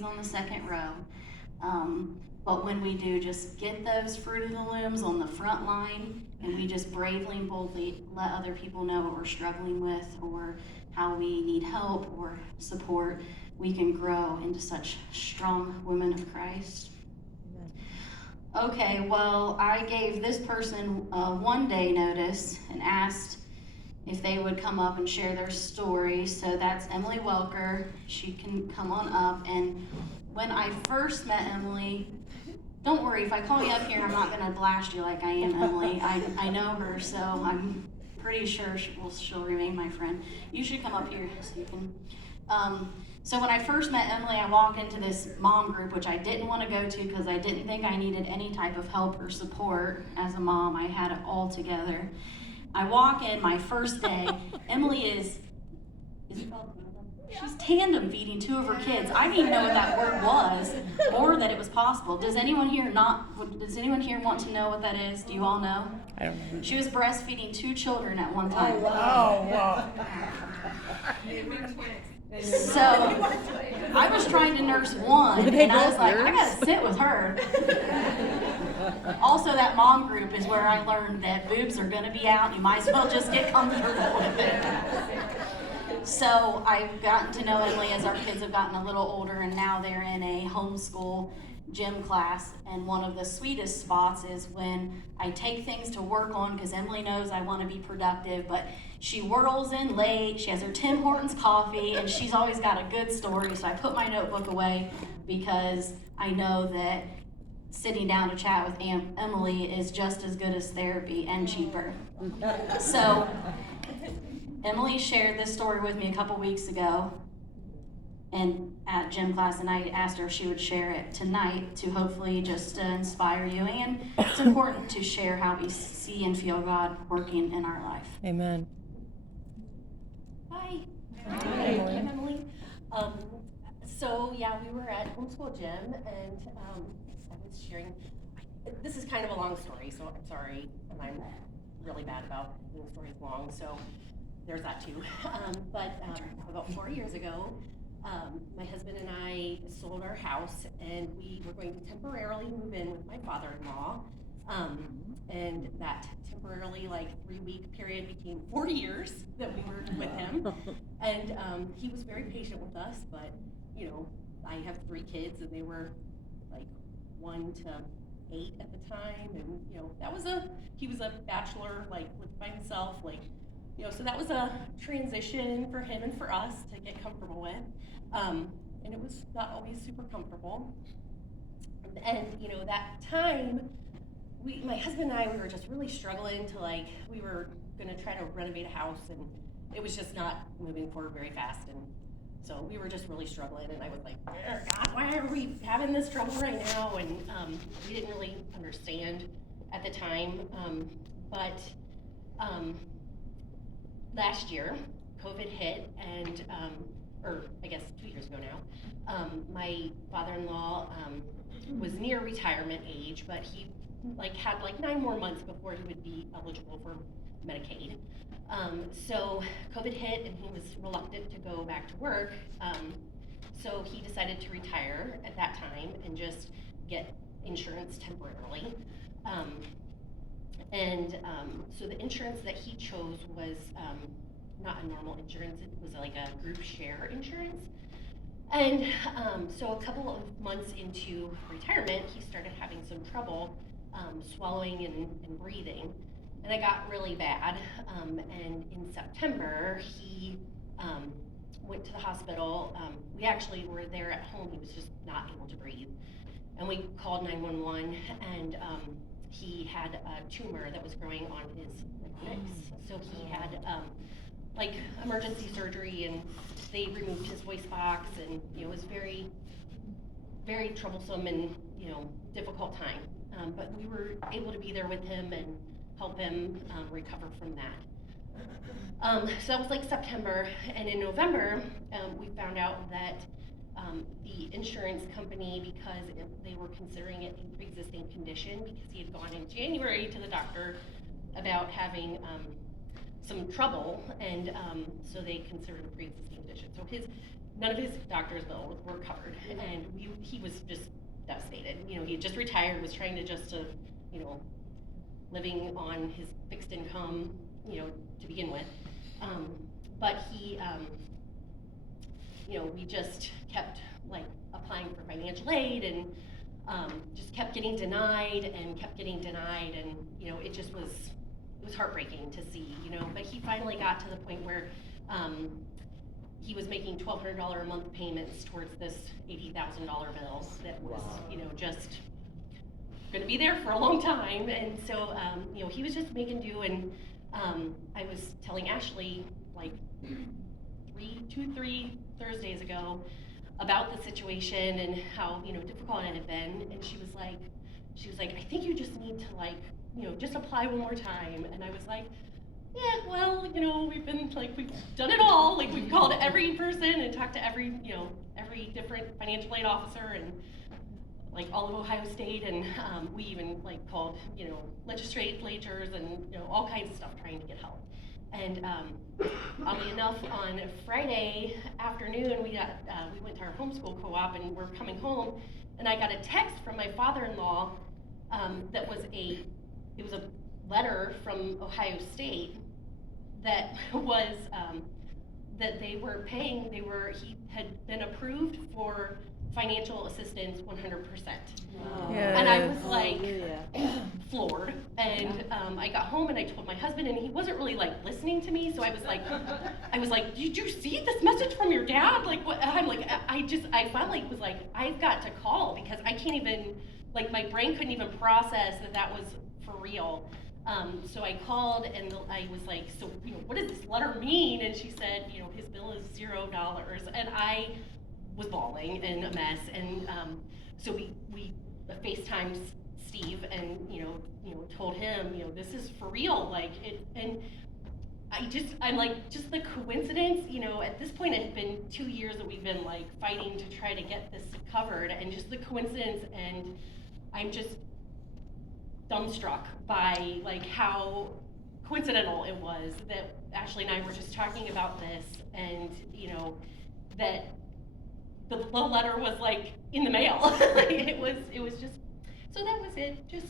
ladies on the second row. But when we do, just get those Fruit of the Looms on the front line, and we just bravely and boldly let other people know what we're struggling with or how we need help or support, we can grow into such strong women of Christ. Okay, well, I gave this person a 1-day notice and asked if they would come up and share their story. So that's Emily Welker. She can come on up. And when I first met Emily, don't worry, if I call you up here, I'm not going to blast you like I am Emily. I know her, so I'm pretty sure she'll remain my friend. You should come up here so you can. So when I first met Emily, I walked into this mom group, which I didn't want to go to because I didn't think I needed any type of help or support as a mom. I had it all together. I walk in my first day. Emily is it called? She's tandem feeding 2 of her kids. I didn't even know what that word was, or that it was possible. Does anyone here want to know what that is? Do you all know? I don't know. She was breastfeeding 2 children at one time. Oh, wow. So I was trying to nurse one, and I was like, I gotta sit with her. Also, that mom group is where I learned that boobs are gonna be out, and you might as well just get comfortable with it. So I've gotten to know Emily as our kids have gotten a little older, and now they're in a homeschool gym class. And one of the sweetest spots is when I take things to work on, because Emily knows I want to be productive, but she whirls in late, she has her Tim Hortons coffee, and she's always got a good story. So I put my notebook away because I know that sitting down to chat with Emily is just as good as therapy and cheaper. So Emily shared this story with me a couple weeks ago and at gym class, and I asked her if she would share it tonight to hopefully just inspire you. And it's important to share how we see and feel God working in our life. Amen. Hi. Hi, Emily. I'm Emily. So yeah, we were at homeschool gym, and I was sharing. This is kind of a long story, so I'm sorry, and I'm really bad about doing stories long. So there's that too. But about 4 years ago, my husband and I sold our house, and we were going to temporarily move in with my father-in-law. And that temporarily, 3-week period became 4 years that we were with him. And he was very patient with us, but I have 3 kids, and they were 1 to 8 at the time, and he was a bachelor, lived by himself, so that was a transition for him and for us to get comfortable with. And it was not always super comfortable. And that time, my husband and I, we were just really struggling to we were gonna try to renovate a house, and it was just not moving forward very fast. And so we were just really struggling, and I was like, oh God, why are we having this trouble right now? And we didn't really understand at the time. But last year, COVID hit, and or I guess 2 years ago now, my father-in-law was near retirement age, but he had 9 more months before he would be eligible for Medicaid. So COVID hit, and he was reluctant to go back to work. So he decided to retire at that time and just get insurance temporarily. So the insurance that he chose was not a normal insurance, it was a group share insurance. And so a couple of months into retirement, he started having some trouble swallowing and breathing. And it got really bad. And in September, he went to the hospital. We actually were there at home. He was just not able to breathe. And we called 911, and he had a tumor that was growing on his legs. So he had emergency surgery, and they removed his voice box, and it was very, very troublesome and difficult time. But we were able to be there with him and help him recover from that. So that was September, and in November, we found out that the insurance company, because they were considering it a pre-existing condition, because he had gone in January to the doctor about having some trouble, and so they considered a pre-existing condition. So his none of his doctor's bills were covered, and he was just devastated. You know, he had just retired, was trying to you know, living on his fixed income, you know, to begin with. But he, you know, we just kept like applying for financial aid and just kept getting denied and kept getting denied, and you know, it was heartbreaking to see, you know. But he finally got to the point where he was making $1,200 a month payments towards this $80,000 bill that was, you know, just going to be there for a long time. And so, you know, he was just making do. And I was telling Ashley like 3 Thursdays ago about the situation and how, you know, difficult it had been. And she was like, I think you just need to like, you know, just apply one more time. And I was like, yeah, well, you know, we've done it all. Like, we've called every person and talked to every different financial aid officer and like all of Ohio State, and we even like called, you know, legislatures and, you know, all kinds of stuff trying to get help. And oddly enough, on Friday afternoon, we went to our homeschool co-op and we're coming home, and I got a text from my father-in-law that was a letter from Ohio State that was that they were paying. He had been approved for financial assistance 100%. Yes. And I was like floored. And I got home and I told my husband, and he wasn't really like listening to me. So I was like, did you see this message from your dad? Like, what? I'm like, I finally was like, I've got to call, because I can't even, like, my brain couldn't even process that was for real. So I called and I was like, so, you know, what does this letter mean? And she said, you know, his bill is $0. And I was bawling and a mess. And so we FaceTimed Steve and, you know, told him, you know, this is for real. Like, and I'm like, just the coincidence, you know, at this point it had been 2 years that we've been like fighting to try to get this covered, and just the coincidence, and I'm just dumbstruck by like how coincidental it was that Ashley and I were just talking about this, and you know, that the letter was like in the mail. It was just, so that was it, just